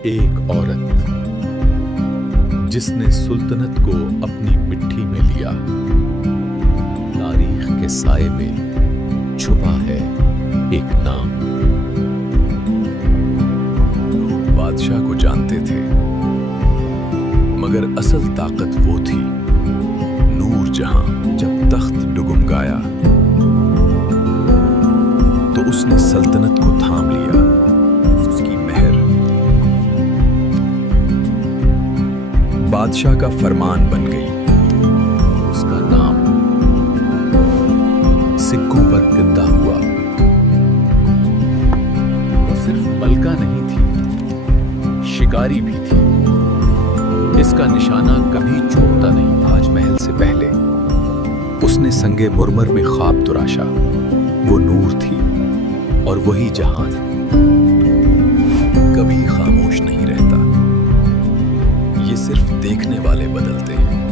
ایک عورت جس نے سلطنت کو اپنی مٹھی میں لیا، تاریخ کے سائے میں چھپا ہے ایک نام۔ لوگ بادشاہ کو جانتے تھے، مگر اصل طاقت وہ تھی نور جہاں۔ جب تخت ڈگمگایا تو اس نے سلطنت کو تھام لیا۔ اس کی مہر بادشاہ کا فرمان بن گئی۔ اس کا نام سکوں پر گندا ہوا۔ وہ صرف ملکہ نہیں تھی، شکاری بھی تھی۔ اس کا نشانہ کبھی چوکتا نہیں۔ تاج محل سے پہلے اس نے سنگ مرمر میں خواب تراشا۔ وہ نور تھی اور وہی جہان کبھی خاموش نہیں رہتا۔ یہ صرف دیکھنے والے بدلتے ہیں۔